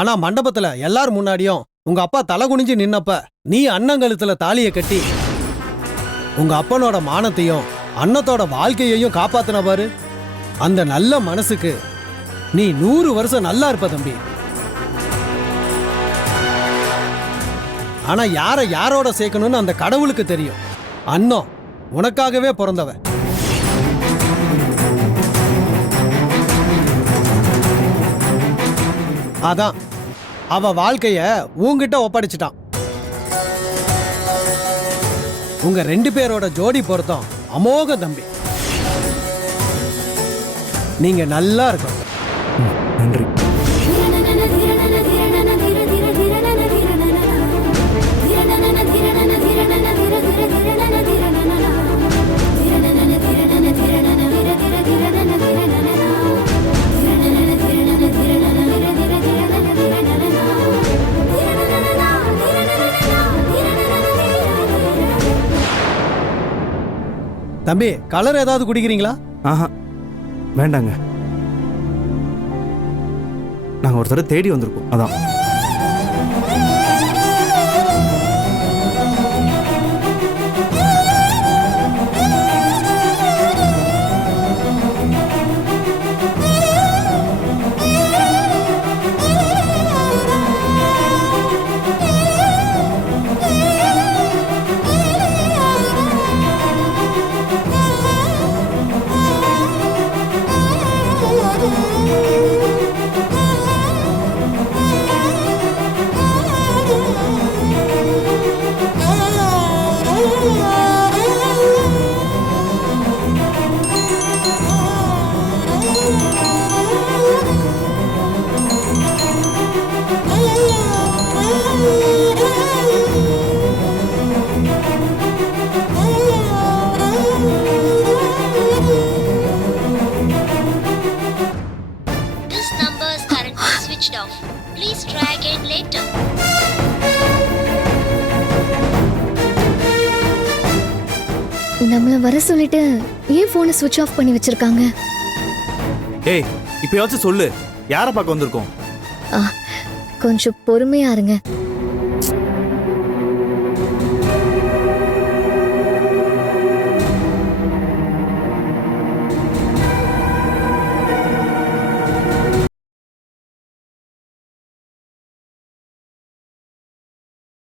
ஆனா மண்டபத்துல எல்லாரும் முன்னாடியும் உங்க அப்பா தலை குனிஞ்சு நின்னப்ப நீ அண்ணங்கழுத்துல தாலியை கட்டி உங்க அப்பனோட மானத்தையும் அண்ணத்தோட வாழ்க்கையையும் காப்பாத்தின பாரு. அந்த நல்ல மனசுக்கு நீ 100 வருஷம் நல்லா இருப்ப தம்பி. ஆனா யாரோட சேர்க்கணும்னு அந்த கடவுளுக்கு தெரியும். அண்ணன் உனக்காகவே பிறந்தவன். அதான் அவ வாழ்க்கைய உன்கிட்ட ஒப்படைச்சிட்டான். உங்க 2 பேரோட ஜோடி பொருத்தம் அமோக தம்பி. நீங்க நல்லா இருக்கணும். நன்றி. தம்பி கலர் ஏதாவது குடிக்கிறீங்களா? ஆஹா வேண்டாங்க, நாங்கள் ஒருத்தரை தேடி வந்திருக்கோம், அதான். நம்மள வர சொல்லிட்டு ஏன் போனை சுவிட்ச் ஆஃப் பண்ணி வச்சிருக்காங்க? ஏய் இப்பயாச்சும் சொல்லு, யாரை பார்க்க வந்திருக்கோம்? கொஞ்சம் பொறுமையா இருங்க.